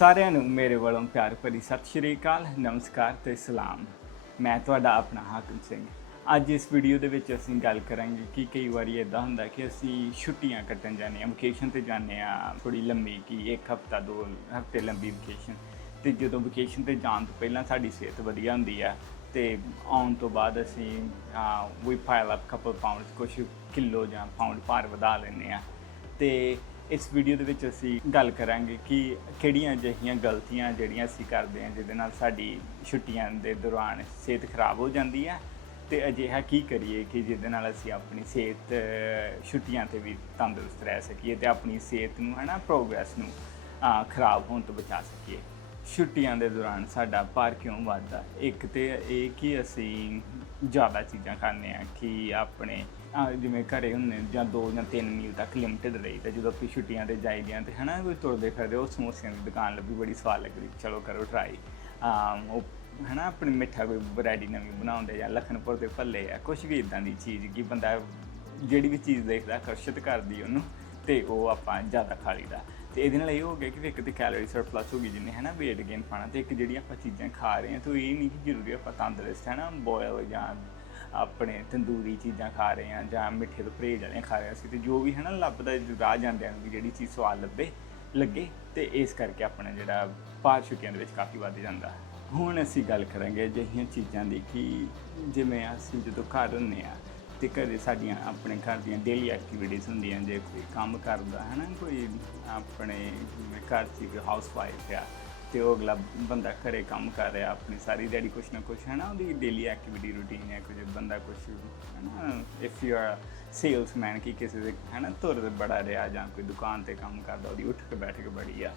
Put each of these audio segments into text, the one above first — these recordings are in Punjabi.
ਸਾਰਿਆਂ ਨੂੰ ਮੇਰੇ ਵੱਲੋਂ ਪਿਆਰ ਭਰੀ ਸਤਿ ਸ਼੍ਰੀ ਅਕਾਲ, ਨਮਸਕਾਰ ਤੇ ਸਲਾਮ। ਮੈਂ ਤੁਹਾਡਾ ਆਪਣਾ ਹਾਕਮ ਸਿੰਘ। ਅੱਜ ਇਸ ਵੀਡੀਓ ਦੇ ਵਿੱਚ ਅਸੀਂ ਗੱਲ ਕਰਾਂਗੇ ਕਿ ਕਈ ਵਾਰੀ ਇਦਾਂ ਹੁੰਦਾ ਕਿ ਅਸੀਂ ਛੁੱਟੀਆਂ ਕੱਟਣ ਜਾਂਦੇ ਹਾਂ, ਵਕੇਸ਼ਨ ਤੇ ਜਾਂਦੇ ਹਾਂ ਥੋੜੀ ਲੰਮੀ, ਕਿ 1 ਹਫ਼ਤਾ 2 ਹਫ਼ਤੇ ਲੰਬੀ ਵਕੇਸ਼ਨ। ਤੇ ਜਦੋਂ ਵਕੇਸ਼ਨ ਤੇ ਜਾਣ ਤੋਂ ਪਹਿਲਾਂ ਸਾਡੀ ਸਿਹਤ ਵਧੀਆ ਹੁੰਦੀ ਆ ਤੇ ਆਉਣ ਤੋਂ ਬਾਅਦ ਅਸੀਂ ਵੀ ਪਾਈਲ ਅਪ ਕਪਲ ਪਾਉਂਡਸ, ਕੁਛ ਕਿਲੋ ਜਾਂ ਪਾਉਂਡ ਭਾਰ ਵਧਾ ਲੈਂਦੇ ਆ। ਤੇ ਇਸ ਵੀਡੀਓ ਦੇ ਵਿੱਚ ਅਸੀਂ ਗੱਲ ਕਰਾਂਗੇ ਕਿ ਕਿਹੜੀਆਂ ਅਜਿਹੀਆਂ ਗਲਤੀਆਂ ਜਿਹੜੀਆਂ ਅਸੀਂ ਕਰਦੇ ਹਾਂ ਜਿਹਦੇ ਨਾਲ ਸਾਡੀ ਛੁੱਟੀਆਂ ਦੇ ਦੌਰਾਨ ਸਿਹਤ ਖਰਾਬ ਹੋ ਜਾਂਦੀ ਹੈ, ਤੇ ਅਜਿਹਾ ਕੀ ਕਰੀਏ ਕਿ ਜਿਹਦੇ ਨਾਲ ਅਸੀਂ ਆਪਣੀ ਸਿਹਤ ਛੁੱਟੀਆਂ 'ਤੇ ਵੀ ਤੰਦਰੁਸਤ ਰਹਿ ਸਕੀਏ ਤੇ ਆਪਣੀ ਸਿਹਤ ਨੂੰ ਪ੍ਰੋਗਰੈਸ ਨੂੰ ਖਰਾਬ ਹੋਣ ਤੋਂ ਬਚਾ ਸਕੀਏ। ਛੁੱਟੀਆਂ ਦੇ ਦੌਰਾਨ ਸਾਡਾ ਭਾਰ ਕਿਉਂ ਵੱਧਦਾ? ਇੱਕ ਤਾਂ ਇਹ ਕਿ ਅਸੀਂ ਜ਼ਿਆਦਾ ਚੀਜ਼ਾਂ ਖਾਂਦੇ ਹਾਂ, ਕਿ ਆਪਣੇ ਜਿਵੇਂ ਘਰੇ ਹੁੰਦੇ ਜਾਂ 2 ਜਾਂ 3 ਮੀਲ ਤੱਕ ਲਿਮਟਿਡ ਰਹੀ, ਤਾਂ ਜਦੋਂ ਅਸੀਂ ਛੁੱਟੀਆਂ 'ਤੇ ਜਾਈਦੇ ਹਾਂ ਤਾਂ ਕੋਈ ਤੁਰਦੇ ਫਿਰਦੇ ਉਹ ਸਮੋਸਿਆਂ ਦੀ ਦੁਕਾਨ ਲੱਭੀ, ਬੜੀ ਸਵਾਦ ਲੱਗੀ, ਚਲੋ ਕਰੋ ਟਰਾਈ। ਉਹ ਆਪਣੀ ਮਿੱਠਾ ਕੋਈ ਵੈਰਾਈਟੀ ਨਵੀਂ ਬਣਾਉਂਦੇ, ਜਾਂ ਲਖਨਪੁਰ ਦੇ ਭੱਲੇ ਆ, ਕੁਛ ਵੀ ਇੱਦਾਂ ਦੀ ਚੀਜ਼ ਕਿ ਬੰਦਾ ਜਿਹੜੀ ਵੀ ਚੀਜ਼ ਦੇਖਦਾ ਆਕਰਸ਼ਿਤ ਕਰਦੀ ਉਹਨੂੰ, ਅਤੇ ਉਹ ਆਪਾਂ ਜ਼ਿਆਦਾ ਖਾ ਲਈਦਾ। ਅਤੇ ਇਹਦੇ ਨਾਲ ਇਹ ਹੋ ਗਿਆ ਕਿ ਇੱਕ ਤਾਂ ਕੈਲੋਰੀ ਸਰਪਲਸ ਹੋ ਗਈ ਜਿਹਨੇ ਵੇਟ ਗੇਨ ਪਾਉਣਾ, ਅਤੇ ਇੱਕ ਜਿਹੜੀ ਆਪਾਂ ਚੀਜ਼ਾਂ ਖਾ ਰਹੇ ਹਾਂ ਤਾਂ ਇਹ ਨਹੀਂ ਕਿ ਜ਼ਰੂਰੀ ਆਪਾਂ ਤੰਦਰੁਸਤ ਬੋਇਲ ਜਾਂ ਆਪਣੇ ਤੰਦੂਰੀ ਚੀਜ਼ਾਂ ਖਾ ਰਹੇ ਹਾਂ ਜਾਂ ਮਿੱਠੇ ਤੋਂ ਪਰਹੇਜ਼ ਵਾਲੀਆਂ ਖਾ ਰਹੇ ਅਸੀਂ, ਅਤੇ ਜੋ ਵੀ ਲੱਭਦਾ ਰਾਹ ਜਾਂਦਿਆਂ ਨੂੰ ਵੀ ਜਿਹੜੀ ਚੀਜ਼ ਸਵਾਦ ਲੱਗੇ, ਅਤੇ ਇਸ ਕਰਕੇ ਆਪਣਾ ਜਿਹੜਾ ਭਾਰ ਛੁੱਟੀਆਂ ਦੇ ਵਿੱਚ ਕਾਫੀ ਵੱਧ ਜਾਂਦਾ। ਹੁਣ ਅਸੀਂ ਗੱਲ ਕਰਾਂਗੇ ਅਜਿਹੀਆਂ ਚੀਜ਼ਾਂ ਦੀ ਕਿ ਜਿਵੇਂ ਅਸੀਂ ਜਦੋਂ ਘਰ ਹੁੰਦੇ ਹਾਂ ਅਤੇ ਘਰੇ ਸਾਡੀਆਂ ਆਪਣੇ ਘਰ ਦੀਆਂ ਡੇਲੀ ਐਕਟੀਵਿਟੀਜ਼ ਹੁੰਦੀਆਂ, ਜੇ ਕੋਈ ਕੰਮ ਕਰਦਾ ਕੋਈ ਆਪਣੇ ਜਿਵੇਂ ਘਰ 'ਚ ਕੋਈ ਹਾਊਸ ਵਾਈਫ ਆ ਅਤੇ ਉਹ ਅਗਲਾ ਬੰਦਾ ਘਰੇ ਕੰਮ ਕਰ ਰਿਹਾ ਆਪਣੀ ਸਾਰੀ ਦਿਹਾੜੀ, ਕੁਛ ਨਾ ਕੁਛ ਉਹਦੀ ਡੇਲੀ ਐਕਟੀਵਿਟੀ ਰੂਟੀਨ ਹੈ। ਕੁਝ ਬੰਦਾ ਕੁਛ ਇਫ ਯੂ ਆਰ ਸੇਲਸਮੈਨ ਕਿ ਕਿਸੇ ਦੇ ਤੁਰ ਬੜਾ ਰਿਹਾ, ਜਾਂ ਕੋਈ ਦੁਕਾਨ 'ਤੇ ਕੰਮ ਕਰਦਾ ਉਹਦੀ ਉੱਠ ਕੇ ਬੈਠ ਕੇ ਬੜੀ ਆ,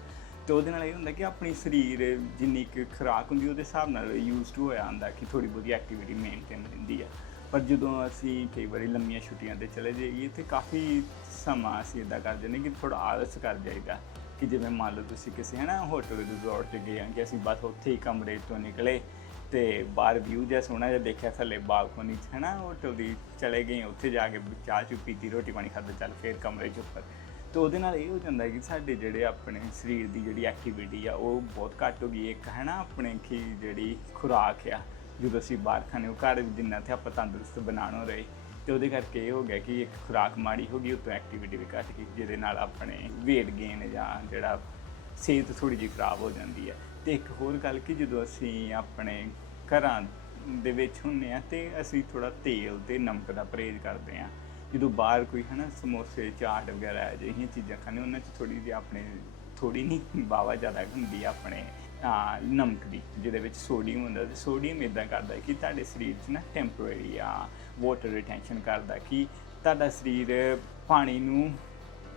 ਅਤੇ ਉਹਦੇ ਨਾਲ ਇਹ ਹੁੰਦਾ ਕਿ ਆਪਣੀ ਸਰੀਰ ਜਿੰਨੀ ਕੁ ਖੁਰਾਕ ਹੁੰਦੀ ਉਹਦੇ ਹਿਸਾਬ ਨਾਲ ਯੂਜ਼ ਟੂ ਹੋਇਆ ਹੁੰਦਾ ਕਿ ਥੋੜ੍ਹੀ ਬਹੁਤੀ ਐਕਟੀਵਿਟੀ ਮੇਨਟੇਨ ਰਹਿੰਦੀ ਆ। ਪਰ ਜਦੋਂ ਅਸੀਂ ਕਈ ਵਾਰੀ ਲੰਮੀਆਂ ਛੁੱਟੀਆਂ 'ਤੇ ਚਲੇ ਜਾਈਏ ਤਾਂ ਕਾਫੀ ਸਮਾਂ ਅਸੀਂ ਇੱਦਾਂ ਕਰ ਜਾਂਦੇ ਕਿ ਥੋੜ੍ਹਾ ਆਲਸ ਕਰ ਜਾਈਦਾ, ਕਿ ਜਿਵੇਂ ਮੰਨ ਲਓ ਤੁਸੀਂ ਕਿਸੇ ਹੋਟਲ ਰਿਜ਼ੋਰਟ 'ਚ ਗਏ ਹਾਂ ਕਿ ਅਸੀਂ ਬਸ ਉੱਥੇ ਹੀ ਕਮਰੇ ਤੋਂ ਨਿਕਲੇ ਅਤੇ ਬਾਹਰ ਵਿਊ ਜਿਹਾ ਸੋਹਣਾ ਜਿਹਾ ਦੇਖਿਆ, ਥੱਲੇ ਬਾਲਕੋਨੀ 'ਚ ਹੋਟਲ ਦੀ ਚਲੇ ਗਏ, ਉੱਥੇ ਜਾ ਕੇ ਚਾਹ ਚੂ ਪੀਤੀ, ਰੋਟੀ ਪਾਣੀ ਖਾਧਾ, ਚੱਲ ਫਿਰ ਕਮਰੇ 'ਚ ਉੱਪਰ। ਅਤੇ ਉਹਦੇ ਨਾਲ ਇਹ ਹੋ ਜਾਂਦਾ ਕਿ ਸਾਡੇ ਜਿਹੜੇ ਆਪਣੇ ਸਰੀਰ ਦੀ ਜਿਹੜੀ ਐਕਟੀਵਿਟੀ ਆ ਉਹ ਬਹੁਤ ਘੱਟ ਹੋ ਗਈ। ਇੱਕ ਆਪਣੇ ਕਿ ਜਿਹੜੀ ਖੁਰਾਕ ਆ ਜਦੋਂ ਅਸੀਂ ਬਾਹਰ ਖਾਂਦੇ, ਉਹ ਘਰ ਜਿੰਨਾ ਤੇ ਆਪਾਂ ਤੰਦਰੁਸਤ ਬਣਾਉਣੋਂ ਰਹੇ, ਅਤੇ ਉਹਦੇ ਕਰਕੇ ਇਹ ਹੋ ਗਿਆ ਕਿ ਇੱਕ ਖੁਰਾਕ ਮਾੜੀ ਹੋ ਗਈ, ਉੱਤੋਂ ਐਕਟੀਵਿਟੀ ਵੀ ਘੱਟ ਗਈ, ਜਿਹਦੇ ਨਾਲ ਆਪਣੇ ਵੇਟ ਗੇਨ ਜਾਂ ਜਿਹੜਾ ਸਿਹਤ ਥੋੜ੍ਹੀ ਜਿਹੀ ਖਰਾਬ ਹੋ ਜਾਂਦੀ ਹੈ। ਅਤੇ ਇੱਕ ਹੋਰ ਗੱਲ ਕਿ ਜਦੋਂ ਅਸੀਂ ਆਪਣੇ ਘਰਾਂ ਦੇ ਵਿੱਚ ਹੁੰਦੇ ਹਾਂ ਅਤੇ ਅਸੀਂ ਥੋੜ੍ਹਾ ਤੇਲ ਅਤੇ ਨਮਕ ਦਾ ਪਰਹੇਜ਼ ਕਰਦੇ ਹਾਂ। ਜਦੋਂ ਬਾਹਰ ਕੋਈ ਸਮੋਸੇ, ਚਾਟ ਵਗੈਰਾ ਅਜਿਹੀਆਂ ਚੀਜ਼ਾਂ ਖਾਂਦੇ, ਉਹਨਾਂ 'ਚ ਥੋੜ੍ਹੀ ਜਿਹੀ ਆਪਣੇ ਥੋੜ੍ਹੀ ਨਹੀਂ ਵਾਹਵਾ ਜ਼ਿਆਦਾ ਹੁੰਦੀ ਆ ਆਪਣੇ ਨਮਕ ਦੀ, ਜਿਹਦੇ ਵਿੱਚ ਸੋਡੀਅਮ ਹੁੰਦਾ, ਅਤੇ ਸੋਡੀਅਮ ਇੱਦਾਂ ਕਰਦਾ ਕਿ ਤੁਹਾਡੇ ਸਰੀਰ 'ਚ ਟੈਂਪਰੇਰੀ ਵਾਟਰ ਰਿਟੈਂਸ਼ਨ ਕਰਦਾ, ਕਿ ਤੁਹਾਡਾ ਸਰੀਰ ਪਾਣੀ ਨੂੰ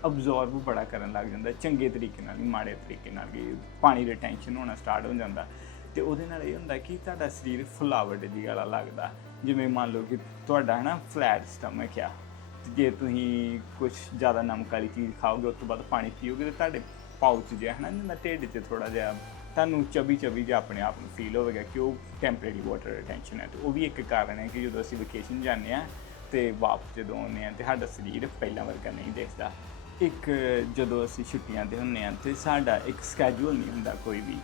ਅਬਜ਼ੋਰਬ ਬੜਾ ਕਰਨ ਲੱਗ ਜਾਂਦਾ, ਚੰਗੇ ਤਰੀਕੇ ਨਾਲ ਨਹੀਂ ਮਾੜੇ ਤਰੀਕੇ ਨਾਲ, ਕਿ ਪਾਣੀ ਰਿਟੈਂਸ਼ਨ ਹੋਣਾ ਸਟਾਰਟ ਹੋ ਜਾਂਦਾ। ਅਤੇ ਉਹਦੇ ਨਾਲ ਇਹ ਹੁੰਦਾ ਕਿ ਤੁਹਾਡਾ ਸਰੀਰ ਫੁਲਾਵਟ ਜਿਹੀ ਵਾਲਾ ਲੱਗਦਾ। ਜਿਵੇਂ ਮੰਨ ਲਓ ਕਿ ਤੁਹਾਡਾ ਫਲੈਟ ਸਟਮਕ ਆ, ਅਤੇ ਜੇ ਤੁਸੀਂ ਕੁਛ ਜ਼ਿਆਦਾ ਨਮਕ ਵਾਲੀ ਚੀਜ਼ ਖਾਓਗੇ, ਉਸ ਤੋਂ ਬਾਅਦ ਪਾਣੀ ਪੀਓਗੇ, ਤਾਂ ਤੁਹਾਡੇ ਪਾਊਚ ਜਿਹਾ ਜਿੰਨਾ ਢਿੱਡ 'ਚ ਥੋੜ੍ਹਾ ਜਿਹਾ ਤੁਹਾਨੂੰ ਚਬੀ ਜਿਹਾ ਆਪਣੇ ਆਪ ਨੂੰ ਫੀਲ ਹੋਵੇਗਾ ਕਿ ਉਹ ਟੈਂਪਰੇਰੀ ਵਾਟਰ ਰਿਟੈਂਸ਼ਨ ਹੈ। ਅਤੇ ਉਹ ਵੀ ਇੱਕ ਕਾਰਨ ਹੈ ਕਿ ਜਦੋਂ ਅਸੀਂ ਵਕੇਸ਼ਨ ਜਾਂਦੇ ਹਾਂ ਅਤੇ ਵਾਪਸ ਜਦੋਂ ਆਉਂਦੇ ਹਾਂ ਤਾਂ ਸਾਡਾ ਸਰੀਰ ਪਹਿਲਾਂ ਵਰਗਾ ਨਹੀਂ ਦਿਖਦਾ। ਇੱਕ ਜਦੋਂ ਅਸੀਂ ਛੁੱਟੀਆਂ 'ਤੇ ਹੁੰਦੇ ਹਾਂ ਅਤੇ ਸਾਡਾ ਇੱਕ ਸਕੈਜੂਅਲ ਨਹੀਂ ਹੁੰਦਾ ਕੋਈ ਵੀ,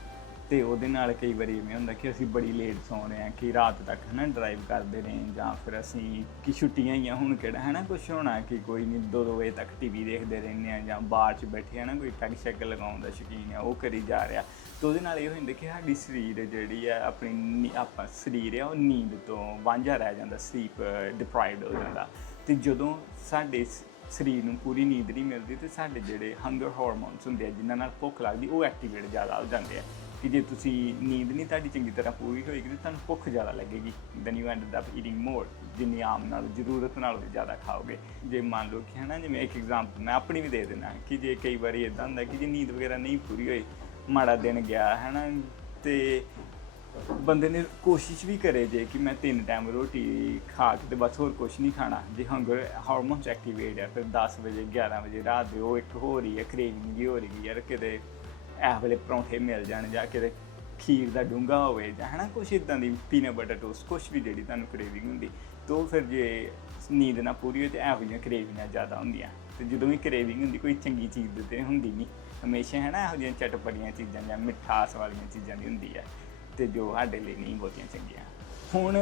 ਅਤੇ ਉਹਦੇ ਨਾਲ ਕਈ ਵਾਰੀ ਇਵੇਂ ਹੁੰਦਾ ਕਿ ਅਸੀਂ ਬੜੀ ਲੇਟ ਸੌਂ ਰਹੇ ਹਾਂ, ਕਿ ਰਾਤ ਤੱਕ ਡਰਾਈਵ ਕਰਦੇ ਰਹੇ, ਜਾਂ ਫਿਰ ਅਸੀਂ ਕਿ ਛੁੱਟੀਆਂ ਹੀ ਆ ਹੁਣ ਕਿਹੜਾ ਕੁਛ ਹੋਣਾ, ਕਿ ਕੋਈ ਨਹੀਂ 2-2 ਵਜੇ ਤੱਕ TV ਦੇਖਦੇ ਰਹਿੰਦੇ ਹਾਂ, ਜਾਂ ਬਾਹਰ 'ਚ ਬੈਠੇ ਕੋਈ ਪੈਗ ਸ਼ੈਗ ਲਗਾਉਣ ਦਾ ਸ਼ੌਕੀਨ ਆ, ਉਹ ਕਰੀ ਜਾ ਰਿਹਾ। ਅਤੇ ਉਹਦੇ ਨਾਲ ਇਹ ਹੋ ਜਾਂਦਾ ਕਿ ਸਾਡੀ ਸਰੀਰ ਜਿਹੜੀ ਆ ਆਪਣੀ ਸਰੀਰ ਆ ਉਹ ਨੀਂਦ ਤੋਂ ਵਾਂਝਾ ਰਹਿ ਜਾਂਦਾ, ਸਲੀਪ ਡਿਪਰਾਈਵਡ ਹੋ ਜਾਂਦਾ। ਅਤੇ ਜਦੋਂ ਸਾਡੇ ਸਰੀਰ ਨੂੰ ਪੂਰੀ ਨੀਂਦ ਨਹੀਂ ਮਿਲਦੀ ਅਤੇ ਸਾਡੇ ਜਿਹੜੇ ਹੰਗਰ ਹਾਰਮੋਨਸ ਹੁੰਦੇ ਆ ਜਿਨ੍ਹਾਂ ਨਾਲ ਭੁੱਖ ਲੱਗਦੀ, ਉਹ ਐਕਟੀਵੇਟ ਜ਼ਿਆਦਾ ਹੋ ਜਾਂਦੇ ਆ, ਕਿ ਜੇ ਤੁਸੀਂ ਨੀਂਦ ਨਹੀਂ ਤੁਹਾਡੀ ਚੰਗੀ ਤਰ੍ਹਾਂ ਪੂਰੀ ਹੋਏਗੀ ਤਾਂ ਤੁਹਾਨੂੰ ਭੁੱਖ ਜ਼ਿਆਦਾ ਲੱਗੇਗੀ, then you end up eating more, ਜਿੰਨੀ ਆਮ ਨਾਲ ਜ਼ਰੂਰਤ ਨਾਲੋਂ ਵੀ ਜ਼ਿਆਦਾ ਖਾਓਗੇ। ਜੇ ਮੰਨ ਲਓ ਕਿ ਜਿਵੇਂ ਇੱਕ ਐਗਜ਼ਾਮਪਲ ਮੈਂ ਆਪਣੀ ਵੀ ਦੇ ਦੇਣਾ, ਕਿ ਜੇ ਕਈ ਵਾਰੀ ਇੱਦਾਂ ਹੁੰਦਾ ਕਿ ਜੇ ਨੀਂਦ ਵਗੈਰਾ ਨਹੀਂ ਪੂਰੀ ਹੋਈ, ਮਾੜਾ ਦਿਨ ਗਿਆ ਅਤੇ ਬੰਦੇ ਨੇ ਕੋਸ਼ਿਸ਼ ਵੀ ਕਰੇ ਜੇ ਕਿ ਮੈਂ 3 ਟਾਈਮ ਰੋਟੀ ਖਾ ਕੇ ਅਤੇ ਬਸ ਹੋਰ ਕੁਛ ਨਹੀਂ ਖਾਣਾ, ਜੇ ਹੰਗਰ ਹਾਰਮੋਨਸ ਐਕਟੀਵੇਟ ਹੈ, ਫਿਰ 10 ਵਜੇ 11 ਵਜੇ ਰਾਤ ਦੇ ਉਹ ਇੱਕ ਹੋ ਰਹੀ ਹੈ ਕ੍ਰੇਵਿੰਗ ਜਿਹੀ ਹੋ ਰਹੀ ਯਾਰ, ਕਿਤੇ ਇਹ ਵੇਲੇ ਪਰੌਂਠੇ ਮਿਲ ਜਾਣ, ਜਾਂ ਕਿਤੇ ਖੀਰ ਦਾ ਡੂੰਘਾ ਹੋਵੇ, ਜਾਂ ਕੁਛ ਇੱਦਾਂ ਦੀ ਪੀਨਟ ਬਟਰ ਟੋਸਟ, ਕੁਛ ਵੀ ਜਿਹੜੀ ਤੁਹਾਨੂੰ ਕ੍ਰੇਵਿੰਗ ਹੁੰਦੀ, ਤਾਂ ਫਿਰ ਜੇ ਨੀਂਦ ਨਾ ਪੂਰੀ ਹੋਏ ਤਾਂ ਇਹੋ ਜਿਹੀਆਂ ਕ੍ਰੇਵਿੰਗਾਂ ਜ਼ਿਆਦਾ ਹੁੰਦੀਆਂ। ਅਤੇ ਜਦੋਂ ਵੀ ਕ੍ਰੇਵਿੰਗ ਹੁੰਦੀ ਕੋਈ ਚੰਗੀ ਚੀਜ਼ ਦੇ ਹੁੰਦੀ ਨਹੀਂ, ਹਮੇਸ਼ਾ ਹੈ ਨਾ ਇਹੋ ਜਿਹੀਆਂ ਚਟਪਟੀਆਂ ਚੀਜ਼ਾਂ ਜਾਂ ਮਿਠਾਸ ਵਾਲੀਆਂ ਚੀਜ਼ਾਂ ਦੀ ਹੁੰਦੀ ਹੈ ਤੇ ਜੋ ਸਾਡੇ ਲਈ ਨਹੀਂ ਬਹੁਤੀਆਂ ਚੰਗੀਆਂ। ਹੁਣ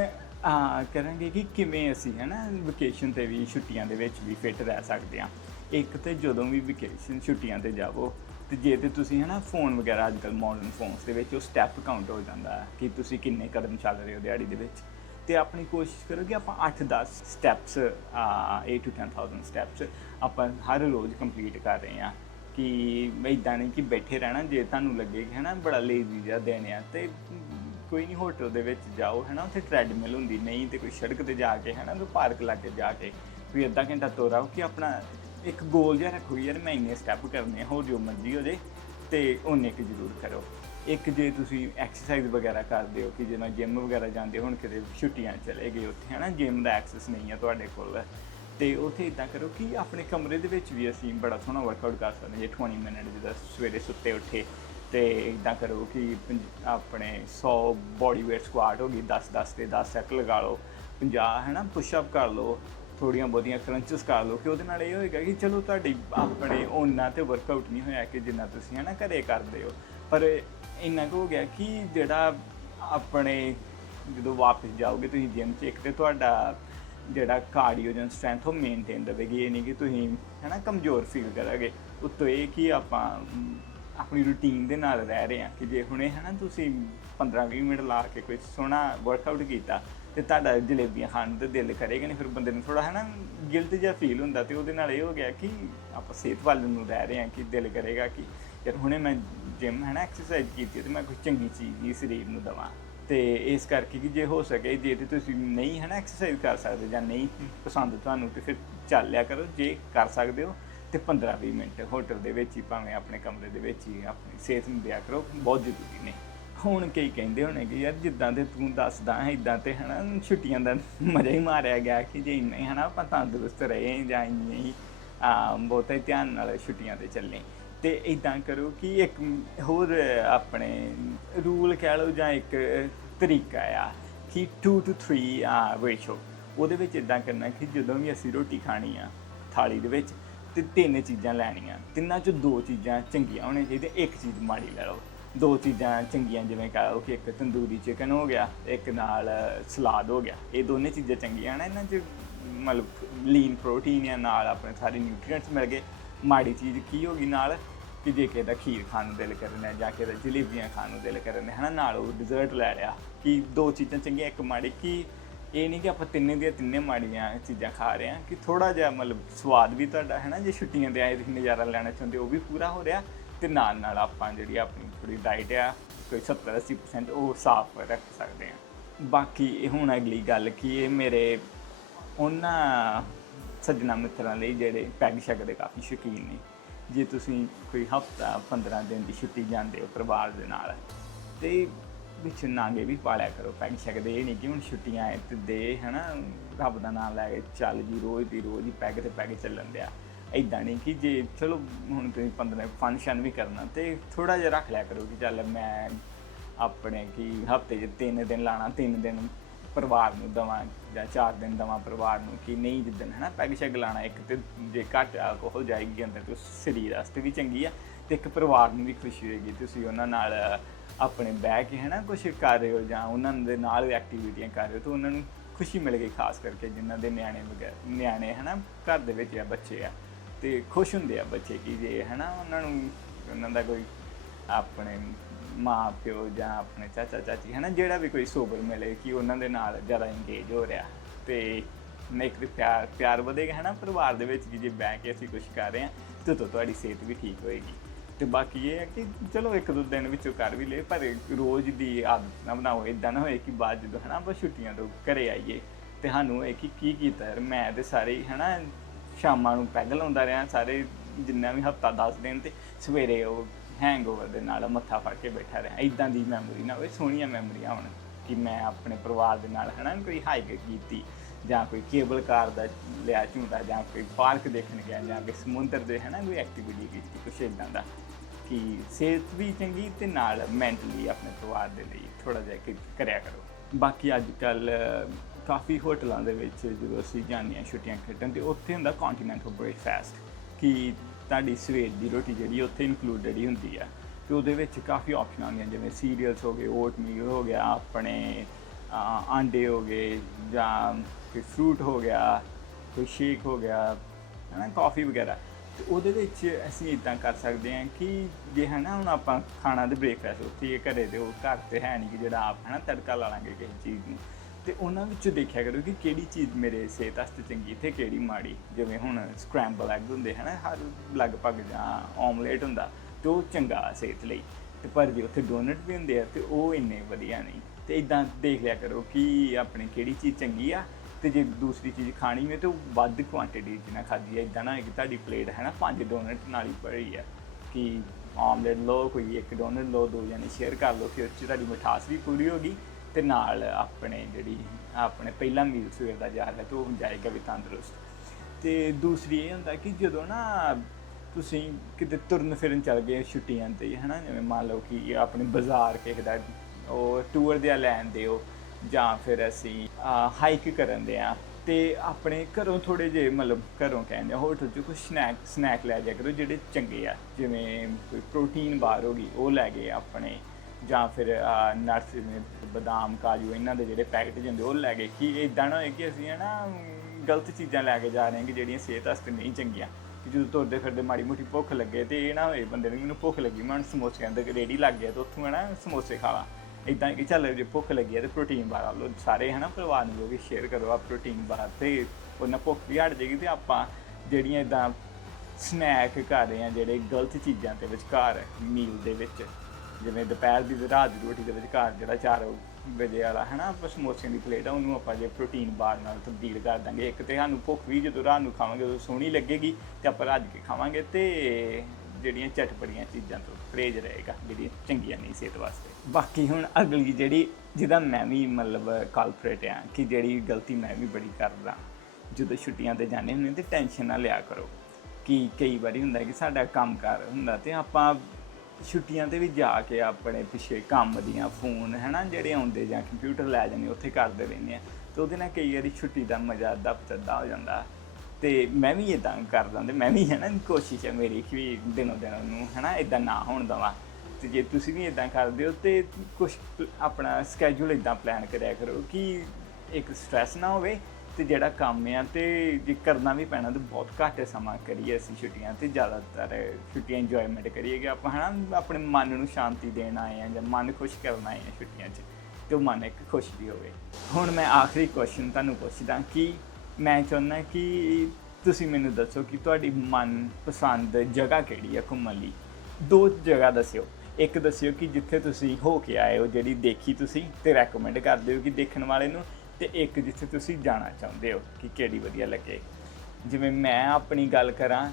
ਕਰਾਂਗੇ ਕਿ ਕਿਵੇਂ ਅਸੀਂ ਹੈ ਨਾ ਵਕੇਸ਼ਨ 'ਤੇ ਵੀ ਛੁੱਟੀਆਂ ਦੇ ਵਿੱਚ ਵੀ ਫਿੱਟ ਰਹਿ ਸਕਦੇ ਹਾਂ। ਇੱਕ ਤਾਂ ਜਦੋਂ ਵੀ ਵਕੇਸ਼ਨ ਛੁੱਟੀਆਂ 'ਤੇ ਜਾਵੋ ਤੇ ਜੇ ਤੇ ਤੁਸੀਂ ਹੈ ਨਾ ਫੋਨ ਵਗੈਰਾ ਅੱਜ ਕੱਲ੍ਹ ਮਾਡਰਨ ਫੋਨਸ ਦੇ ਵਿੱਚ ਉਹ ਸਟੈਪ ਕਾਊਂਟ ਹੋ ਜਾਂਦਾ ਹੈ ਕਿ ਤੁਸੀਂ ਕਿੰਨੇ ਕਦਮ ਚੱਲ ਰਹੇ ਹੋ ਦਿਹਾੜੀ ਦੇ ਵਿੱਚ, ਤੇ ਆਪਣੀ ਕੋਸ਼ਿਸ਼ ਕਰੋ ਕਿ ਆਪਾਂ 8-10 ਸਟੈਪਸ 8 to 10,000 ਸਟੈਪਸ ਆਪਾਂ ਹਰ ਰੋਜ਼ ਕੰਪਲੀਟ ਕਰ ਰਹੇ ਹਾਂ। ਕਿ ਇੱਦਾਂ ਨਹੀਂ ਕਿ ਬੈਠੇ ਰਹਿਣਾ, ਜੇ ਤੁਹਾਨੂੰ ਲੱਗੇ ਕਿ ਹੈ ਨਾ ਬੜਾ ਲੇਜ਼ੀ ਜਿਹਾ ਦਿਨ ਆ ਤੇ ਕੋਈ ਨਹੀਂ ਹੋਟਲ ਦੇ ਵਿੱਚ ਜਾਓ ਹੈ ਨਾ, ਉੱਥੇ ਟ੍ਰੈਡਮਿਲ ਹੁੰਦੀ, ਨਹੀਂ ਤੇ ਕੋਈ ਸੜਕ 'ਤੇ ਜਾ ਕੇ ਹੈ ਨਾ ਕੋਈ ਪਾਰਕ ਲਾ ਕੇ ਜਾ ਕੇ ਕੋਈ ਅੱਧਾ ਘੰਟਾ ਤੋਰਾਓ ਕਿ ਆਪਣਾ ਇੱਕ ਗੋਲ ਜਿਹਾ ਰੱਖੋ ਯਾਰ ਮੈਂ ਇੰਨੇ ਸਟੈਪ ਕਰਨੇ, ਹੋ ਜੋ ਮਰਜ਼ੀ ਹੋ ਜੇ ਤੇ ਉਨੇ ਕੁ ਜ਼ਰੂਰ ਕਰੋ। ਇੱਕ ਜੇ ਤੁਸੀਂ ਐਕਸਰਸਾਈਜ਼ ਵਗੈਰਾ ਕਰਦੇ ਹੋ ਕਿ ਜਿਵੇਂ ਜਿੰਮ ਵਗੈਰਾ ਜਾਂਦੇ ਹੁਣ ਕਿਤੇ ਛੁੱਟੀਆਂ ਚਲੇ ਗਏ ਉੱਥੇ ਹੈ ਨਾ ਜਿੰਮ ਦਾ ਐਕਸੈਸ ਨਹੀਂ ਹੈ ਤੁਹਾਡੇ ਕੋਲ, ਤੇ ਉੱਥੇ ਇੱਦਾਂ ਕਰੋ ਕਿ ਆਪਣੇ ਕਮਰੇ ਦੇ ਵਿੱਚ ਵੀ ਅਸੀਂ ਬੜਾ ਸੋਹਣਾ ਵਰਕਆਊਟ ਕਰ ਸਕਦੇ ਜੇ 20 ਮਿੰਟ ਜਿੱਦਾਂ ਸਵੇਰੇ ਸੁੱਤੇ ਉੱਠੇ ਤੇ ਇੱਦਾਂ ਕਰੋ ਕਿ ਆਪਣੇ 100 ਬੋਡੀ ਵੇਟ ਸਕੁਆਟ ਹੋ ਗਈ, 10-10 ਤੇ 10 ਸੈਟ ਲਗਾ ਲਓ, 50 ਹੈ ਨਾ ਪੁਸ਼ਅਪ ਕਰ ਲਓ, ਥੋੜ੍ਹੀਆਂ ਬਹੁਤੀਆਂ ਕਰੰਚਸ ਕਰ ਲਓ ਕਿ ਉਹਦੇ ਨਾਲ ਇਹ ਹੋਏਗਾ ਕਿ ਚਲੋ ਤੁਹਾਡੀ ਆਪਣੇ ਓਨਾ ਤੇ ਵਰਕਆਊਟ ਨਹੀਂ ਹੋਇਆ ਕਿ ਜਿੰਨਾ ਤੁਸੀਂ ਹੈ ਨਾ ਘਰੇ ਕਰਦੇ ਹੋ, ਪਰ ਇੰਨਾ ਕੁ ਹੋ ਗਿਆ ਕਿ ਜਿਹੜਾ ਆਪਣੇ ਜਦੋਂ ਵਾਪਸ ਜਾਓਗੇ ਤੁਸੀਂ ਜਿੰਮ 'ਚ, ਇੱਕ ਤੇ ਤੁਹਾਡਾ ਜਿਹੜਾ ਕਾਰਡੀਓ ਜਾਂ ਸਟਰੈਂਥ ਉਹ ਮੇਨਟੇਨ ਰਹੇਗੀ, ਇਹ ਨਹੀਂ ਕਿ ਤੁਸੀਂ ਹੈ ਨਾ ਕਮਜ਼ੋਰ ਫੀਲ ਕਰਾਂਗੇ। ਉੱਤੋਂ ਇਹ ਕਿ ਆਪਾਂ ਆਪਣੀ ਰੂਟੀਨ ਦੇ ਨਾਲ ਰਹਿ ਰਹੇ ਹਾਂ ਕਿ ਜੇ ਹੁਣੇ ਹੈ ਨਾ ਤੁਸੀਂ 15-20 ਮਿੰਟ ਲਾ ਕੇ ਕੋਈ ਸੋਹਣਾ ਵਰਕਆਊਟ ਕੀਤਾ ਤੇ ਤੁਹਾਡਾ ਜਲੇਬੀਆਂ ਖਾਣ ਨੂੰ ਤਾਂ ਦਿਲ ਕਰੇਗਾ ਨਹੀਂ, ਫਿਰ ਬੰਦੇ ਨੂੰ ਥੋੜ੍ਹਾ ਹੈ ਨਾ ਗਿਲਟ ਜਿਹਾ ਫੀਲ ਹੁੰਦਾ, ਤੇ ਉਹਦੇ ਨਾਲ ਇਹ ਹੋ ਗਿਆ ਕਿ ਆਪਾਂ ਸਿਹਤ ਵੱਲ ਨੂੰ ਰਹਿ ਰਹੇ ਹਾਂ ਕਿ ਦਿਲ ਕਰੇਗਾ ਕਿ ਯਾਰ ਹੁਣੇ ਮੈਂ ਜਿੰਮ ਹੈ ਨਾ ਐਕਸਰਸਾਈਜ਼ ਕੀਤੀ ਤੇ ਮੈਂ ਕੋਈ ਚੰਗੀ ਚੀਜ਼ ਹੀ ਸਰੀਰ ਨੂੰ ਦੇਵਾਂ। ਤੇ ਇਸ ਕਰਕੇ ਕਿ ਜੇ ਹੋ ਸਕੇ ਜੇ ਤੇ ਤੁਸੀਂ ਨਹੀਂ ਹੈ ਨਾ ਐਕਸਰਸਾਈਜ਼ ਕਰ ਸਕਦੇ ਜਾਂ ਨਹੀਂ ਪਸੰਦ ਤੁਹਾਨੂੰ, ਤੇ ਫਿਰ ਚੱਲ ਲਿਆ ਕਰੋ, ਜੇ ਕਰ ਸਕਦੇ ਹੋ ਤੇ 15-20 ਮਿੰਟ ਹੋਟਲ ਦੇ ਵਿੱਚ ਹੀ ਭਾਵੇਂ ਆਪਣੇ ਕਮਰੇ ਦੇ ਵਿੱਚ ਹੀ ਆਪਣੀ ਸਿਹਤ ਨੂੰ ਦਿਆ ਕਰੋ, ਬਹੁਤ ਜ਼ਰੂਰੀ ਨੇ। ਹੁਣ ਕਈ ਕਹਿੰਦੇ ਹੋਣੇ ਕਿ ਯਾਰ ਜਿੱਦਾਂ ਤੇ ਤੂੰ ਦੱਸਦਾ ਇੱਦਾਂ ਤੇ ਹੈ ਨਾ ਛੁੱਟੀਆਂ ਦਾ ਮਜ਼ਾ ਹੀ ਮਾਰਿਆ ਗਿਆ ਕਿ ਜੇ ਇੰਨਾ ਹੀ ਹੈ ਨਾ ਆਪਾਂ ਤੰਦਰੁਸਤ ਰਹੇ ਜਾਂ ਇੰਨੇ ਹੀ ਬਹੁਤਾ ਹੀ ਧਿਆਨ ਨਾਲ ਛੁੱਟੀਆਂ 'ਤੇ ਚੱਲੇ। ਤੇ ਇੱਦਾਂ ਕਰੋ ਕਿ ਇੱਕ ਹੋਰ ਆਪਣੇ ਰੂਲ ਕਹਿ ਲਓ ਜਾਂ ਇੱਕ ਤਰੀਕਾ ਆ ਕਿ 2 to 3 ਰੇਸ਼ੋ, ਉਹਦੇ ਵਿੱਚ ਇੱਦਾਂ ਕਰਨਾ ਕਿ ਜਦੋਂ ਵੀ ਅਸੀਂ ਰੋਟੀ ਖਾਣੀ ਆ ਥਾਲੀ ਦੇ ਵਿੱਚ ਤੇ 3 ਚੀਜ਼ਾਂ ਲੈਣੀਆਂ, ਤਿੰਨਾਂ 'ਚੋਂ 2 ਚੀਜ਼ਾਂ ਚੰਗੀਆਂ ਹੋਣੀਆਂ ਚਾਹੀਦੀਆਂ, ਇੱਕ ਚੀਜ਼ ਮਾੜੀ ਲੈ ਲਓ। 2 ਚੀਜ਼ਾਂ ਚੰਗੀਆਂ ਜਿਵੇਂ ਕਹਿ ਲਓ ਕਿ ਇੱਕ ਤੰਦੂਰੀ ਚਿਕਨ ਹੋ ਗਿਆ, ਇੱਕ ਨਾਲ ਸਲਾਦ ਹੋ ਗਿਆ, ਇਹ ਦੋਨੇ ਚੀਜ਼ਾਂ ਚੰਗੀਆਂ ਨੇ, ਇਹਨਾਂ 'ਚ ਮਤਲਬ ਲੀਨ ਪ੍ਰੋਟੀਨ ਆ, ਨਾਲ ਆਪਣੇ ਸਾਰੇ ਨਿਊਟਰੀਐਂਟਸ ਮਿਲ ਗਏ। ਮਾੜੀ ਚੀਜ਼ ਕੀ ਹੋ ਗਈ ਨਾਲ ਕਿ ਜੇ ਕਿਸੇ ਦਾ ਖੀਰ ਖਾਣ ਨੂੰ ਦਿਲ ਕਰਨਾ ਜਾਂ ਕਿਸੇ ਦਾ ਜਲੇਬੀਆਂ ਖਾਣ ਨੂੰ ਦਿਲ ਕਰਨਾ ਹੈ ਨਾ, ਨਾਲ ਉਹ ਡਿਜ਼ਰਟ ਲੈ ਲਿਆ, ਕਿ 2 ਚੀਜ਼ਾਂ ਚੰਗੀਆਂ ਇੱਕ ਮਾੜੀ, ਕਿ ਇਹ ਨਹੀਂ ਕਿ ਆਪਾਂ ਤਿੰਨੇ ਦੀਆਂ ਤਿੰਨੇ ਮਾੜੀਆਂ ਚੀਜ਼ਾਂ ਖਾ ਰਹੇ ਹਾਂ, ਕਿ ਥੋੜ੍ਹਾ ਜਿਹਾ ਮਤਲਬ ਸਵਾਦ ਵੀ ਤੁਹਾਡਾ ਹੈ ਨਾ ਜੇ ਛੁੱਟੀਆਂ 'ਤੇ ਆਏ ਤੁਸੀਂ ਨਜ਼ਾਰਾ ਲੈਣਾ ਚਾਹੁੰਦੇ ਉਹ ਵੀ ਪੂਰਾ ਹੋ ਰਿਹਾ, ਤੇ ਨਾਲ ਨਾਲ ਆਪਾਂ ਜਿਹੜੀ ਆਪਣੀ ਥੋੜ੍ਹੀ ਡਾਈਟ ਆ ਕੋਈ 70-80% ਉਹ ਸਾਫ਼ ਰੱਖ ਸਕਦੇ ਹਾਂ। ਬਾਕੀ ਹੁਣ ਅਗਲੀ ਗੱਲ ਕਿ ਇਹ ਮੇਰੇ ਉਹਨਾਂ ਸੱਜਣਾ ਮਿੱਤਰਾਂ ਲਈ ਜਿਹੜੇ ਪੈਗ ਸ਼ੈਗ ਦੇ ਕਾਫੀ ਸ਼ੌਕੀਨ ਨੇ, ਜੇ ਤੁਸੀਂ ਕੋਈ ਹਫ਼ਤਾ 15 ਦਿਨ ਦੀ ਛੁੱਟੀ ਜਾਂਦੇ ਹੋ ਪਰਿਵਾਰ ਦੇ ਨਾਲ ਤੇ ਵਿੱਚ ਨਾਗੇ ਵੀ ਪਾਲਿਆ ਕਰੋ ਪੈਗ ਸ਼ੈਗ ਦੇ। ਇਹ ਨਹੀਂ ਕਿ ਹੁਣ ਛੁੱਟੀਆਂ ਆਏ ਤੇ ਦੇ ਹੈ ਨਾ ਰੱਬ ਦਾ ਨਾਮ ਲੈ ਕੇ ਚੱਲ ਜੀ ਰੋਜ਼ ਦੀ ਰੋਜ਼ ਹੀ ਪੈਗ ਤੇ ਪੈਗ ਚੱਲਣ ਦਿਆ, ਇੱਦਾਂ ਨਹੀਂ ਕਿ ਜੇ ਚਲੋ ਹੁਣ ਤੁਸੀਂ 15 ਫੰਕਸ਼ਨ ਵੀ ਕਰਨਾ ਤੇ ਥੋੜ੍ਹਾ ਜਿਹਾ ਰੱਖ ਲਿਆ ਕਰੋ ਕਿ ਚੱਲ ਮੈਂ ਆਪਣੇ ਕਿ ਹਫ਼ਤੇ 'ਚ 3 ਦਿਨ ਲਾਣਾ, 3 ਦਿਨ ਪਰਿਵਾਰ ਨੂੰ ਦੇਵਾਂ ਜਾਂ 4 ਦਿਨ ਦੇਵਾਂ ਪਰਿਵਾਰ ਨੂੰ, ਕਿ ਨਹੀਂ ਜਿੱਦਣ ਹੈ ਨਾ ਪੈਗ ਸ਼ੈਗ ਲਾਣਾ, ਇੱਕ ਤਾਂ ਜੇ ਘੱਟ ਐਲਕੋਹਲ ਜਾਏਗੀ ਅੰਦਰ ਤੇ ਸਰੀਰ ਵਾਸਤੇ ਵੀ ਚੰਗੀ ਆ, ਤੇ ਇੱਕ ਪਰਿਵਾਰ ਨੂੰ ਵੀ ਖੁਸ਼ੀ ਹੋਏਗੀ, ਤੁਸੀਂ ਉਹਨਾਂ ਨਾਲ ਆਪਣੇ ਬਹਿ ਕੇ ਹੈ ਨਾ ਕੁਛ ਕਰ ਰਹੇ ਹੋ ਜਾਂ ਉਹਨਾਂ ਦੇ ਨਾਲ ਐਕਟੀਵਿਟੀਆਂ ਕਰ ਰਹੇ ਹੋ, ਤਾਂ ਉਹਨਾਂ ਨੂੰ ਖੁਸ਼ੀ ਮਿਲ ਗਈ, ਖਾਸ ਕਰਕੇ ਜਿਨ੍ਹਾਂ ਦੇ ਨਿਆਣੇ ਹੈ ਨਾ ਘਰ ਦੇ ਵਿੱਚ ਆ ਬੱਚੇ ਆ ਤੇ ਖੁਸ਼ ਹੁੰਦੇ ਆ ਬੱਚੇ ਕਿ ਜੇ ਹੈ ਨਾ ਉਹਨਾਂ ਨੂੰ ਉਹਨਾਂ ਦਾ ਕੋਈ ਆਪਣੇ ਮਾਂ ਪਿਓ ਜਾਂ ਆਪਣੇ ਚਾਚਾ ਚਾਚੀ ਹੈ ਨਾ ਜਿਹੜਾ ਵੀ ਕੋਈ ਸੋਬਰ ਮਿਲੇ ਕਿ ਉਹਨਾਂ ਦੇ ਨਾਲ ਜ਼ਿਆਦਾ ਇੰਗੇਜ ਹੋ ਰਿਹਾ, ਤੇ ਇੱਕ ਤਾਂ ਪਿਆਰ ਵਧੇਗਾ ਹੈ ਨਾ ਪਰਿਵਾਰ ਦੇ ਵਿੱਚ ਕਿ ਜੇ ਬਹਿ ਕੇ ਅਸੀਂ ਕੁਛ ਕਰ ਰਹੇ ਹਾਂ ਤੇ ਤੁਹਾਡੀ ਸਿਹਤ ਵੀ ਠੀਕ ਹੋਏਗੀ। ਤੇ ਬਾਕੀ ਇਹ ਹੈ ਕਿ ਚਲੋ 1-2 ਦਿਨ ਵਿੱਚੋਂ ਕਰ ਵੀ ਲਏ, ਪਰ ਰੋਜ਼ ਦੀ ਆਦਤ ਨਾ ਬਣਾਓ, ਇੱਦਾਂ ਨਾ ਹੋਏ ਕਿ ਬਾਅਦ ਜਦੋਂ ਹੈ ਨਾ ਆਪਾਂ ਛੁੱਟੀਆਂ ਤੋਂ ਘਰੇ ਆਈਏ ਤੇ ਸਾਨੂੰ ਇਹ ਕਿ ਕੀ ਕੀਤਾ ਯਾਰ ਮੈਂ ਤੇ ਸਾਰੇ ਹੈ ਨਾ ਸ਼ਾਮਾਂ ਨੂੰ ਪੈਗ ਲਾਉਂਦਾ ਰਿਹਾ ਸਾਰੇ ਜਿੰਨਾ ਵੀ ਹਫ਼ਤਾ 10 ਦਿਨ, ਤੇ ਸਵੇਰੇ ਉਹ ਹੈਂਗਓਵਰ ਦੇ ਨਾਲ ਮੱਥਾ ਫੜ ਕੇ ਬੈਠਾ ਰਿਹਾ। ਇੱਦਾਂ ਦੀ ਮੈਮੋਰੀ ਨਾ ਹੋਵੇ, ਸੋਹਣੀਆਂ ਮੈਮੋਰੀਆਂ ਹੋਣ ਕਿ ਮੈਂ ਆਪਣੇ ਪਰਿਵਾਰ ਦੇ ਨਾਲ ਹੈ ਨਾ ਕੋਈ ਹਾਈਕ ਕੀਤੀ ਜਾਂ ਕੋਈ ਕੇਬਲ ਕਾਰ ਦਾ ਲਿਆ ਝੂਟਾ ਜਾਂ ਕੋਈ ਪਾਰਕ ਦੇਖਣ ਗਿਆ ਜਾਂ ਕੋਈ ਸਮੁੰਦਰ ਦੇ ਹੈ ਨਾ ਕੋਈ ਐਕਟੀਵਿਟੀ ਕੀਤੀ, ਕੁਛ ਇੱਦਾਂ ਦਾ ਕਿ ਸਿਹਤ ਵੀ ਚੰਗੀ ਤੇ ਨਾਲ ਮੈਂਟਲੀ ਆਪਣੇ ਪਰਿਵਾਰ ਦੇ ਲਈ ਥੋੜ੍ਹਾ ਜਿਹਾ ਕਰਿਆ ਕਰੋ। ਬਾਕੀ ਅੱਜ ਕੱਲ੍ਹ ਕਾਫੀ ਹੋਟਲਾਂ ਦੇ ਵਿੱਚ ਜਦੋਂ ਅਸੀਂ ਜਾਂਦੇ ਹਾਂ ਛੁੱਟੀਆਂ ਖੇਡਣ, ਤੇ ਉੱਥੇ ਹੁੰਦਾ ਕੰਟੀਨੈਂਟਲ ਬ੍ਰੇਕਫਾਸਟ, ਕਿ ਤੁਹਾਡੀ ਸਵੇਰ ਦੀ ਰੋਟੀ ਜਿਹੜੀ ਉੱਥੇ ਇਨਕਲੂਡਡ ਹੀ ਹੁੰਦੀ ਆ। ਤੇ ਉਹਦੇ ਵਿੱਚ ਕਾਫੀ ਆਪਸ਼ਨ ਆਉਂਦੀਆਂ, ਜਿਵੇਂ ਸੀਰੀਅਲਸ ਹੋ ਗਏ, ਓਟ ਮੀਲ ਹੋ ਗਿਆ, ਆਪਣੇ ਆਂਡੇ ਹੋ ਗਏ, ਜਾਂ ਕੋਈ ਫਰੂਟ ਹੋ ਗਿਆ, ਕੋਈ ਸ਼ੇਕ ਹੋ ਗਿਆ, ਹੈ ਨਾ, ਕੌਫੀ ਵਗੈਰਾ। ਤੇ ਉਹਦੇ ਵਿੱਚ ਅਸੀਂ ਇੱਦਾਂ ਕਰ ਸਕਦੇ ਹਾਂ ਕਿ ਜੇ ਹੈ ਨਾ ਹੁਣ ਆਪਾਂ ਖਾਣਾ ਤੇ ਬ੍ਰੇਕਫਾਸਟ ਉੱਥੇ ਘਰੇ ਤੇ ਉਹ ਘਰ ਤੇ ਹੈ ਨਹੀਂ ਕਿ ਜਿਹੜਾ ਆਪ ਹੈ ਨਾ ਤੜਕਾ ਲਾ ਲਾਂਗੇ ਕਿਸੇ ਚੀਜ਼ ਨੂੰ। ਤੇ ਉਹਨਾਂ ਵਿੱਚੋਂ ਦੇਖਿਆ ਕਰੋ ਕਿ ਕਿਹੜੀ ਚੀਜ਼ ਮੇਰੇ ਸਿਹਤ ਵਾਸਤੇ ਚੰਗੀ ਤੇ ਕਿਹੜੀ ਮਾੜੀ। ਜਿਵੇਂ ਹੁਣ ਸਕ੍ਰੈਂਬਲ ਐਗ ਹੁੰਦੇ ਹੈ ਨਾ ਹਰ ਲਗਭਗ, ਜਾਂ ਆਮਲੇਟ ਹੁੰਦਾ, ਤੇ ਉਹ ਚੰਗਾ ਸਿਹਤ ਲਈ। ਤੇ ਪਰ ਜੇ ਉੱਥੇ ਡੋਨਟ ਵੀ ਹੁੰਦੇ ਆ ਤੇ ਉਹ ਇੰਨੇ ਵਧੀਆ ਨਹੀਂ। ਤੇ ਇੱਦਾਂ ਦੇਖ ਲਿਆ ਕਰੋ ਕਿ ਆਪਣੀ ਕਿਹੜੀ ਚੀਜ਼ ਚੰਗੀ ਆ, ਤੇ ਜੇ ਦੂਸਰੀ ਚੀਜ਼ ਖਾਣੀ ਹੋਵੇ ਤਾਂ ਉਹ ਵੱਧ ਕੁਆਂਟੀਟੀ 'ਚ ਨਾ ਖਾਧੀ ਹੈ। ਇੱਦਾਂ ਨਾ ਹੋਏ ਕਿ ਤੁਹਾਡੀ ਪਲੇਟ ਹੈ ਨਾ 5 ਡੋਨਟ ਨਾਲ ਹੀ ਭਰੀ ਆ, ਕਿ ਆਮਲੇਟ ਲਓ, ਕੋਈ 1 ਡੋਨਟ ਲਓ, 2 ਜਣੇ ਸ਼ੇਅਰ ਕਰ ਲਓ, ਕਿ ਉਸ 'ਚ ਤੁਹਾਡੀ ਮਿਠਾਸ ਵੀ ਪੂਰੀ ਹੋ ਗਈ ਤੇ ਨਾਲ ਆਪਣੇ ਜਿਹੜੀ ਆਪਣੇ ਪਹਿਲਾ ਮੀਲ ਸਵੇਰ ਦਾ ਜਾ ਰਿਹਾ ਤੇ ਉਹ ਜਾਏਗਾ ਵੀ ਤੰਦਰੁਸਤ। ਤੇ ਦੂਸਰੀ ਇਹ ਹੁੰਦਾ ਕਿ ਜਦੋਂ ਨਾ ਤੁਸੀਂ ਕਿਤੇ ਤੁਰਨ ਫਿਰਨ ਚੱਲ ਗਏ ਛੁੱਟੀਆਂ 'ਤੇ, ਹੈ ਨਾ, ਜਿਵੇਂ ਮੰਨ ਲਓ ਕਿ ਆਪਣੇ ਬਾਜ਼ਾਰ ਕਿਸੇ ਦਾ ਉਹ ਟੂਰ ਜਿਹਾ ਲੈਣ ਦੇ ਹੋ, ਜਾਂ ਫਿਰ ਅਸੀਂ ਹਾਈਕ ਕਰਨ ਦੇ ਆ, ਤੇ ਆਪਣੇ ਘਰੋਂ ਥੋੜ੍ਹੇ ਜਿਹੇ ਮਤਲਬ ਘਰੋਂ ਕਹਿੰਦੇ ਹੋਟਲ 'ਚ ਕੁਛ ਸਨੈਕ ਲੈ ਜਾਇਆ ਕਰੋ ਜਿਹੜੇ ਚੰਗੇ ਆ। ਜਿਵੇਂ ਕੋਈ ਪ੍ਰੋਟੀਨ ਬਾਰ ਹੋ ਗਈ ਉਹ ਲੈ ਗਏ ਆਪਣੇ, ਜਾਂ ਫਿਰ ਨਟਸ ਜਿਵੇਂ ਬਦਾਮ ਕਾਜੂ ਇਹਨਾਂ ਦੇ ਜਿਹੜੇ ਪੈਕਟ ਹੁੰਦੇ ਉਹ ਲੈ ਗਏ। ਕਿ ਇੱਦਾਂ ਨਾ ਹੋਏ ਕਿ ਅਸੀਂ ਹੈ ਨਾ ਗਲਤ ਚੀਜ਼ਾਂ ਲੈ ਕੇ ਜਾ ਰਹੇ ਹਾਂ ਕਿ ਜਿਹੜੀਆਂ ਸਿਹਤ ਵਾਸਤੇ ਨਹੀਂ ਚੰਗੀਆਂ। ਕਿ ਜਦੋਂ ਤੁਰਦੇ ਫਿਰਦੇ ਮਾੜੀ ਮੋਟੀ ਭੁੱਖ ਲੱਗੇ ਤੇ ਇਹ ਨਾ ਹੋਏ ਬੰਦੇ ਨੂੰ ਮੈਨੂੰ ਭੁੱਖ ਲੱਗੀ, ਮੈਂ ਹੁਣ ਸਮੋਸੇ ਅੰਦਰ ਰੇਹੜੀ ਲੱਗ ਗਿਆ ਤੇ ਉੱਥੋਂ ਹੈ ਨਾ ਸਮੋਸੇ ਖਾ ਲਾਂ। ਇੱਦਾਂ ਕਿ ਚੱਲ ਜੇ ਭੁੱਖ ਲੱਗੀ ਹੈ ਤੇ ਪ੍ਰੋਟੀਨ ਬਾਰ ਆ ਲਓ, ਸਾਰੇ ਹੈ ਨਾ ਪਰਿਵਾਰ ਨੂੰ ਵੀ ਸ਼ੇਅਰ ਕਰੋ ਆ ਪ੍ਰੋਟੀਨ ਬਾਰ, ਤੇ ਉਹਨਾਂ ਭੁੱਖ ਵੀ ਹਟ ਜਾਏਗੀ। ਤੇ ਆਪਾਂ ਜਿਹੜੀਆਂ ਇੱਦਾਂ ਸਨੈਕ ਕਰ ਰਹੇ ਹਾਂ ਜਿਹੜੇ ਗਲਤ ਚੀਜ਼ਾਂ ਦੇ ਵਿਚਕਾਰ ਮੀਲ ਦੇ ਵਿੱਚ, ਜਿਵੇਂ ਦੁਪਹਿਰ ਦੀ ਤੇ ਰਾਤ ਦੀ ਰੋਟੀ ਦੇ ਵਿਚਕਾਰ ਜਿਹੜਾ 4 ਵਜੇ ਵਾਲਾ ਹੈ ਨਾ ਆਪਾਂ ਸਮੋਸਿਆਂ ਦੀ ਪਲੇਟ ਆ, ਉਹਨੂੰ ਆਪਾਂ ਜੇ ਪ੍ਰੋਟੀਨ ਬਾਰ ਨਾਲ ਤਬਦੀਲ ਕਰ ਦਾਂਗੇ। ਇੱਕ ਤਾਂ ਸਾਨੂੰ ਭੁੱਖ ਵੀ ਜਦੋਂ ਰਾਤ ਨੂੰ ਖਾਵਾਂਗੇ ਉਦੋਂ ਸੋਹਣੀ ਲੱਗੇਗੀ ਤੇ ਆਪਾਂ ਰੱਜ ਕੇ ਖਾਵਾਂਗੇ, ਤੇ ਜਿਹੜੀਆਂ ਚਟਪਟੀਆਂ ਚੀਜ਼ਾਂ ਤੋਂ ਪਰਹੇਜ਼ ਰਹੇਗਾ, ਜਿਹੜੀਆਂ ਚੰਗੀਆਂ ਨਹੀਂ ਸਿਹਤ ਵਾਸਤੇ। ਬਾਕੀ ਹੁਣ ਅਗਲੀ ਜਿਹੜੀ ਜਿਹਦਾ ਮੈਂ ਵੀ ਮਤਲਬ ਕਲਪਰੇਟ ਆ, ਕਿ ਜਿਹੜੀ ਗਲਤੀ ਮੈਂ ਵੀ ਬੜੀ ਕਰਦਾ, ਜਦੋਂ ਛੁੱਟੀਆਂ 'ਤੇ ਜਾਂਦੇ ਹੁੰਦੇ ਤੇ ਟੈਨਸ਼ਨ ਨਾ ਲਿਆ ਕਰੋ। ਕਿ ਕਈ ਵਾਰੀ ਹੁੰਦਾ ਕਿ ਸਾਡਾ ਕੰਮ ਕਾਰ ਹੁੰਦਾ ਤੇ ਆਪਾਂ ਛੁੱਟੀਆਂ 'ਤੇ ਵੀ ਜਾ ਕੇ ਆਪਣੇ ਪਿੱਛੇ ਕੰਮ ਦੀਆਂ ਫੋਨ ਹੈ ਨਾ ਜਿਹੜੇ ਆਉਂਦੇ ਜਾਂ ਕੰਪਿਊਟਰ ਲੈ ਜਾਂਦੇ ਉੱਥੇ ਕਰਦੇ ਰਹਿੰਦੇ ਆ, ਅਤੇ ਉਹਦੇ ਨਾਲ ਕਈ ਵਾਰੀ ਛੁੱਟੀ ਦਾ ਮਜ਼ਾ ਅੱਧਾ ਪਚੱਧਾ ਹੋ ਜਾਂਦਾ। ਤੇ ਮੈਂ ਵੀ ਇੱਦਾਂ ਕਰਦਾ, ਅਤੇ ਮੈਂ ਵੀ ਹੈ ਨਾ ਕੋਸ਼ਿਸ਼ ਹੈ ਮੇਰੀ ਕਿ ਵੀ ਦਿਨੋਂ ਦਿਨ ਉਹਨੂੰ ਹੈ ਨਾ ਇੱਦਾਂ ਨਾ ਹੋਣ ਦੇਵਾਂ। ਅਤੇ ਜੇ ਤੁਸੀਂ ਵੀ ਇੱਦਾਂ ਕਰਦੇ ਹੋ ਤਾਂ ਕੁਛ ਆਪਣਾ ਸਕੈਜੂਲ ਇੱਦਾਂ ਪਲਾਨ ਕਰਿਆ ਕਰੋ ਕਿ ਇੱਕ ਸਟ੍ਰੈਸ ਨਾ ਹੋਵੇ, ਅਤੇ ਜਿਹੜਾ ਕੰਮ ਆ ਅਤੇ ਜੇ ਕਰਨਾ ਵੀ ਪੈਣਾ ਤਾਂ ਬਹੁਤ ਘੱਟ ਸਮਾਂ ਕਰੀਏ ਅਸੀਂ ਛੁੱਟੀਆਂ, ਅਤੇ ਜ਼ਿਆਦਾਤਰ ਛੁੱਟੀਆਂ ਇੰਜੋਏਮੈਂਟ ਕਰੀਏ ਕਿ ਆਪਾਂ ਹੈ ਨਾ ਆਪਣੇ ਮਨ ਨੂੰ ਸ਼ਾਂਤੀ ਦੇਣ ਆਏ ਹਾਂ ਜਾਂ ਮਨ ਖੁਸ਼ ਕਰਨ ਆਏ ਹਾਂ ਛੁੱਟੀਆਂ 'ਚ, ਅਤੇ ਉਹ ਮਨ ਇੱਕ ਖੁਸ਼ ਵੀ ਹੋਵੇ। ਹੁਣ ਮੈਂ ਆਖਰੀ ਕੁਐਸਚਨ ਤੁਹਾਨੂੰ ਪੁੱਛਦਾ ਕਿ ਮੈਂ ਚਾਹੁੰਦਾ ਕਿ ਤੁਸੀਂ ਮੈਨੂੰ ਦੱਸੋ ਕਿ ਤੁਹਾਡੀ ਮਨਪਸੰਦ ਜਗ੍ਹਾ ਕਿਹੜੀ ਹੈ ਘੁੰਮਣ ਲਈ। 2 ਜਗ੍ਹਾ ਦੱਸਿਓ। ਇੱਕ ਦੱਸਿਓ ਕਿ ਜਿੱਥੇ ਤੁਸੀਂ ਹੋ ਕੇ ਆਏ ਹੋ, ਜਿਹੜੀ ਦੇਖੀ ਤੁਸੀਂ ਅਤੇ ਰੈਕਮੈਂਡ ਕਰਦੇ ਹੋ ਕਿ ਦੇਖਣ ਵਾਲੇ ਨੂੰ, ਅਤੇ ਇੱਕ ਜਿੱਥੇ ਤੁਸੀਂ ਜਾਣਾ ਚਾਹੁੰਦੇ ਹੋ ਕਿ ਕਿਹੜੀ ਵਧੀਆ ਲੱਗੇ। ਜਿਵੇਂ ਮੈਂ ਆਪਣੀ ਗੱਲ ਕਰਾਂ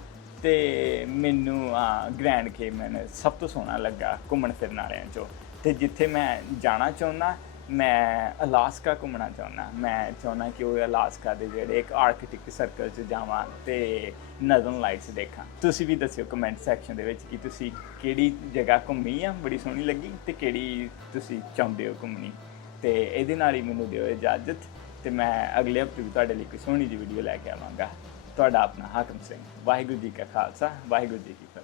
ਤਾਂ ਮੈਨੂੰ ਗ੍ਰੈਂਡ ਕੇਮਨ ਸਭ ਤੋਂ ਸੋਹਣਾ ਲੱਗਾ ਘੁੰਮਣ ਫਿਰਨ ਵਾਲਿਆਂ 'ਚੋਂ। ਅਤੇ ਜਿੱਥੇ ਮੈਂ ਜਾਣਾ ਚਾਹੁੰਦਾ, ਮੈਂ ਅਲਾਸਕਾ ਘੁੰਮਣਾ ਚਾਹੁੰਦਾ। ਮੈਂ ਚਾਹੁੰਦਾ ਕਿ ਉਹ ਅਲਾਸਕਾ ਦੇ ਜਿਹੜੇ ਇੱਕ ਆਰਕਟਿਕ ਸਰਕਲ 'ਚ ਜਾਵਾਂ ਅਤੇ ਨਦਰਨ ਲਾਈਟਸ ਦੇਖਾਂ। ਤੁਸੀਂ ਵੀ ਦੱਸਿਓ ਕਮੈਂਟ ਸੈਕਸ਼ਨ ਦੇ ਵਿੱਚ ਕਿ ਤੁਸੀਂ ਕਿਹੜੀ ਜਗ੍ਹਾ ਘੁੰਮੀ ਆ ਬੜੀ ਸੋਹਣੀ ਲੱਗੀ, ਅਤੇ ਕਿਹੜੀ ਤੁਸੀਂ ਚਾਹੁੰਦੇ ਹੋ ਘੁੰਮਣੀ। ਅਤੇ ਇਹਦੇ ਨਾਲ ਹੀ ਮੈਨੂੰ ਦਿਓ ਇਜਾਜ਼ਤ, ਅਤੇ ਮੈਂ ਅਗਲੇ ਹਫ਼ਤੇ ਵੀ ਤੁਹਾਡੇ ਲਈ ਕੋਈ ਸੋਹਣੀ ਜਿਹੀ ਵੀਡੀਓ ਲੈ ਕੇ ਆਵਾਂਗਾ। ਤੁਹਾਡਾ ਆਪਣਾ ਹਾਕਮ ਸਿੰਘ। ਵਾਹਿਗੁਰੂ ਜੀ ਕਾ ਖਾਲਸਾ, ਵਾਹਿਗੁਰੂ ਜੀ ਕੀ ਫਤਿਹ।